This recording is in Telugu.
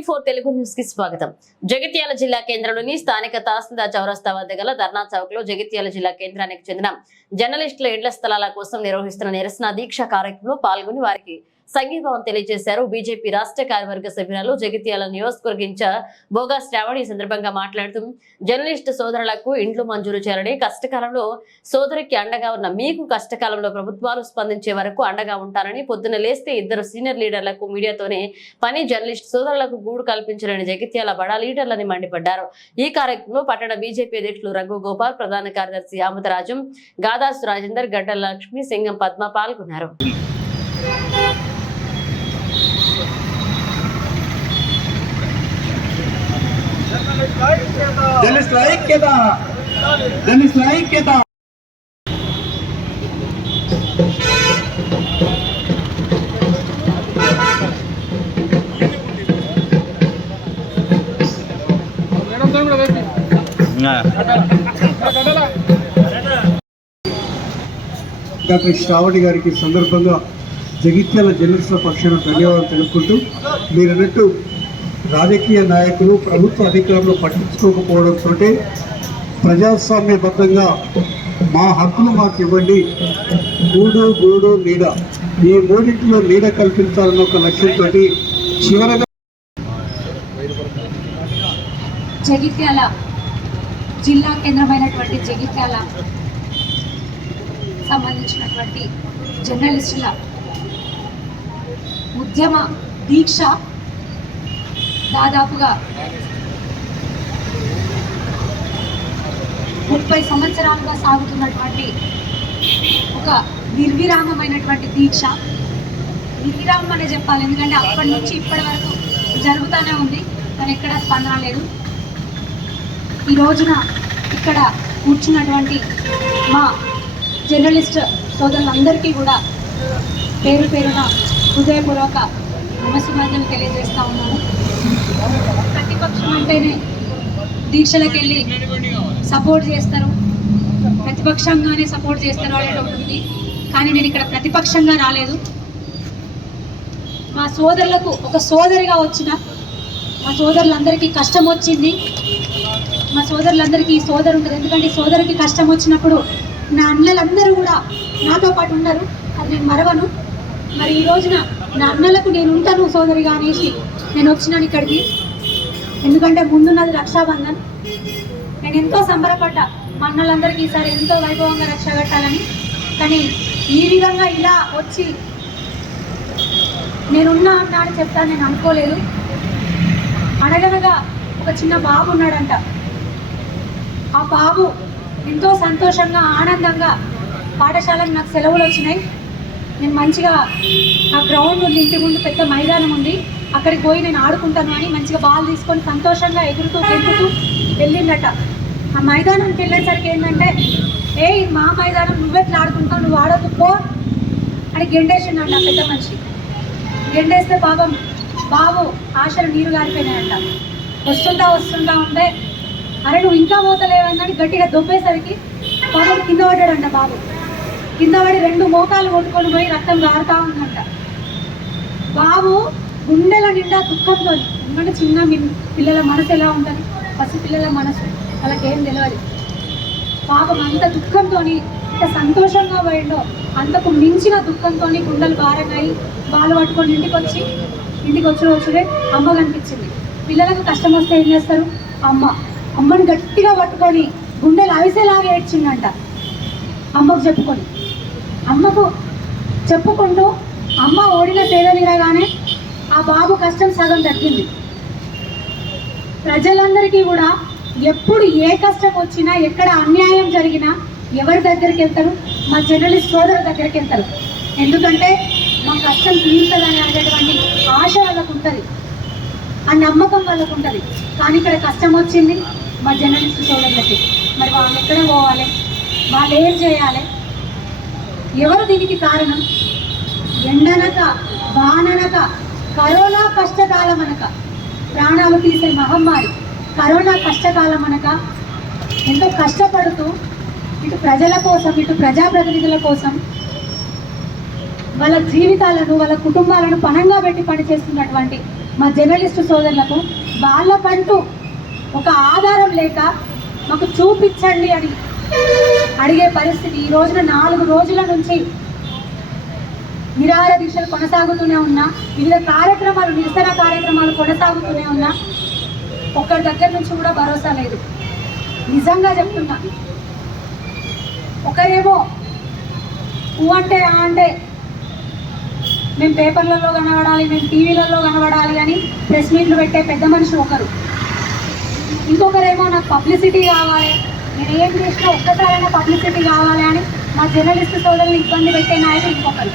ఫోర్ తెలుగు న్యూస్కి స్వాగతం. జగిత్యాల జిల్లా కేంద్రంలోని స్థానిక తహసీల్దార్ చౌరస్తా వద్ద గల ధర్నా చౌక్లో జగిత్యాల జిల్లా కేంద్రానికి చెందిన జర్నలిస్టుల ఇండ్ల స్థలాల కోసం నిర్వహిస్తున్న నిరసన దీక్ష కార్యక్రమంలో పాల్గొని వారికి సంఘీభావం తెలియజేశారు. బీజేపీ రాష్ట్ర కార్యవర్గ సభ్యురాలు జగిత్యాల నియోజకవర్గ ఇన్ఛార్జ్ బోగా శ్రావణి ఈ సందర్భంగా మాట్లాడుతూ జర్నలిస్ట్ సోదరులకు ఇండ్లు మంజూరు చేయాలని కష్టకాలంలో సోదరికి అండగా ఉన్న మీకు కష్టకాలంలో ప్రభుత్వాలు స్పందించే వరకు అండగా ఉంటారని పొద్దున లేస్తే ఇద్దరు సీనియర్ లీడర్లకు మీడియాతోనే పని జర్నలిస్ట్ సోదరులకు గూడు కల్పించాలని జగిత్యాల బడా లీడర్లని మండిపడ్డారు. ఈ కార్యక్రమంలో పట్టణ బీజేపీ అధ్యక్షులు రఘు గోపాల్ ప్రధాన కార్యదర్శి ఆమతరాజం గాదాసు రాజేందర్ గడ్డల లక్ష్మి సింగం పద్మ పాల్గొన్నారు. జర్నలిస్టుల ఐక్యత జర్నలిస్టుల ఐక్యత డాక్టర్ శ్రావణి గారికి సందర్భంగా జగిత్యాల జర్నలిస్టుల పక్షాన ధన్యవాదాలు తెలుపుకుంటూ మీరు అన్నట్టు రాజకీయ నాయకులు ప్రభుత్వ అధికారులు పట్టించుకోకపోవడంతో ప్రజాస్వామ్యబద్ధంగా మా హక్కులు మాకు ఇవ్వండి. గూడు గూడు నీడ. ఈ మూడింటిలో నీడ కల్పించాలన్న ఒక లక్ష్యంతో చివరగా జగిత్యాల జిల్లా కేంద్రమైనటువంటి జగిత్యాల సంబంధించినటువంటి జర్నలిస్టుల ఉద్యమ దీక్ష దాదాపుగా ముప్పై సంవత్సరాలుగా సాగుతున్నటువంటి ఒక నిర్విరామమైనటువంటి దీక్ష. నిర్విరామం అనే చెప్పాలి ఎందుకంటే అప్పటి నుంచి ఇప్పటి వరకు జరుగుతూనే ఉంది కానీ ఎక్కడ స్పందన లేదు. ఈ రోజున ఇక్కడ కూర్చున్నటువంటి మా జర్నలిస్ట్ సోదరులందరికీ కూడా పేరు పేరున హృదయపూర్వక నమస్కారాలు తెలియజేస్తా ఉన్నాను. ప్రతిపక్షం అంటేనే దీక్షలకు వెళ్ళి సపోర్ట్ చేస్తారు. ప్రతిపక్షంగానే సపోర్ట్ చేస్తారు అనేది ఉంది. కానీ నేను ఇక్కడ ప్రతిపక్షంగా రాలేదు. మా సోదరులకు ఒక సోదరిగా వచ్చిన మా సోదరులందరికీ కష్టం వచ్చింది. మా సోదరులందరికీ ఈ సోదరు ఉంటుంది. ఎందుకంటే ఈ సోదరికి కష్టం వచ్చినప్పుడు నా అన్నలందరూ కూడా నాతో పాటు ఉన్నారు. అది నేను మరవను. మరి ఈ రోజున నా అన్నలకు నేను ఉంటాను సోదరిగా అనేసి నేను వచ్చినాను ఇక్కడికి. ఎందుకంటే ముందున్నది రక్షాబంధన్. నేను ఎంతో సంబరపడ్డా. మా అన్నలందరికీ ఈసారి ఎంతో వైభవంగా రక్ష కట్టాలని. కానీ ఈ విధంగా ఇలా వచ్చి నేనున్నా అన్నా అని చెప్తాను నేను అనుకోలేదు. అడగనగా ఒక చిన్న బాబు ఉన్నాడంట. ఆ బాబు ఎంతో సంతోషంగా ఆనందంగా పాఠశాలకు నాకు సెలవులు వచ్చినాయి. నేను మంచిగా ఆ గ్రౌండ్ ఉంది ఇంటి ముందు పెద్ద మైదానం ఉంది. అక్కడికి పోయి నేను ఆడుకుంటాను అని మంచిగా బాల్ తీసుకొని సంతోషంగా ఎగురుతూ గెంతుతూ వెళ్ళిందట. ఆ మైదానానికి వెళ్ళేసరికి ఏంటంటే ఏ మా మైదానం నువ్వెట్లా ఆడుకుంటావు? నువ్వు ఆడొద్దు పో అని గెండేసిందంట పెద్ద మనిషి. గెండేస్తే పాపం బాబు ఆశలు నీరు గారిపోయినాయంట. వస్తుంటా వస్తుంటా ఉంటే అరే నువ్వు ఇంకా పోతలేవని గట్టిగా దొబ్బేసరికి పాపం కింద పడ్డాడంట బాబు. కింద పడి రెండు మోకాలు కొట్టుకొని పోయి రక్తం గారుతా ఉందంట. బాబు గుండెల నిండా దుఃఖంతో ఎందుకంటే చిన్న మిన్- పిల్లల మనసు ఎలా ఉంటుంది? పసి పిల్లల మనసు. వాళ్ళకి ఏం తెలియదు పాపం అంత దుఃఖంతో ఎంత సంతోషంగా పోయిండో అంతకు మించిన దుఃఖంతో గుండెలు భారంగా బాలు పట్టుకొని ఇంటికి వచ్చి ఇంటికి వచ్చిన వచ్చుడే అమ్మ కనిపించింది. పిల్లలకు కష్టం వస్తే ఏం చేస్తారు? అమ్మ. అమ్మని గట్టిగా పట్టుకొని గుండెలు అవిసేలాగా ఏడ్చిందంట. అమ్మకు చెప్పుకొని. అమ్మకు చెప్పుకుంటూ అమ్మ ఓడిన సేదలిరగానే ఆ బాబు కష్టం సగం తగ్గింది. ప్రజలందరికీ కూడా ఎప్పుడు ఏ కష్టం వచ్చినా ఎక్కడ అన్యాయం జరిగినా ఎవరి దగ్గరికి వెళ్తారు? మా జర్నలిస్ట్ సోదరుల దగ్గరికి వెళ్తారు. ఎందుకంటే మా కష్టం తీరుతుందని అనేటువంటి ఆశ వాళ్ళకు ఉంటుంది. ఆ నమ్మకం వాళ్ళకు ఉంటుంది. కానీ ఇక్కడ కష్టం వచ్చింది మా జర్నలిస్ట్ సోదరులకి. మరి వాళ్ళు ఎక్కడ పోవాలి? వాళ్ళు ఏం చేయాలి? ఎవరు దీనికి కారణం? ఎండనక వాననక కరోనా కష్టకాలం అనక ప్రాణాలు తీసే మహమ్మారి కరోనా కష్టకాలం అనక ఎంతో కష్టపడుతూ ఇటు ప్రజల కోసం ఇటు ప్రజాప్రతినిధుల కోసం వాళ్ళ జీవితాలను వాళ్ళ కుటుంబాలను పణంగా పెట్టి పనిచేస్తున్నటువంటి మా జర్నలిస్టు సోదరులకు వాళ్ళకంటూ ఒక ఆధారం లేక మాకు చూపించండి అని అడిగే పరిస్థితి ఈ రోజున నాలుగు రోజుల నుంచి నిరాహార దీక్షలు కొనసాగుతూనే ఉన్నా వివిధ కార్యక్రమాలు నిరసన కార్యక్రమాలు కొనసాగుతూనే ఉన్నా ఒక్కరి దగ్గర నుంచి కూడా భరోసా లేదు. నిజంగా చెప్తున్నా. ఒకరేమో ఊ అంటే ఆ అంటే మేము పేపర్లలో కనబడాలి మేము టీవీలలో కనబడాలి అని ప్రెస్ మీట్లు పెట్టే పెద్ద మనిషి ఒకరు. ఇంకొకరేమో నాకు పబ్లిసిటీ కావాలి నేను ఏం చేసినా ఒక్కసారైనా పబ్లిసిటీ కావాలి అని మా జర్నలిస్ట్ సోదరులు ఇబ్బంది పెట్టే నాయకులు ఇంకొకరు.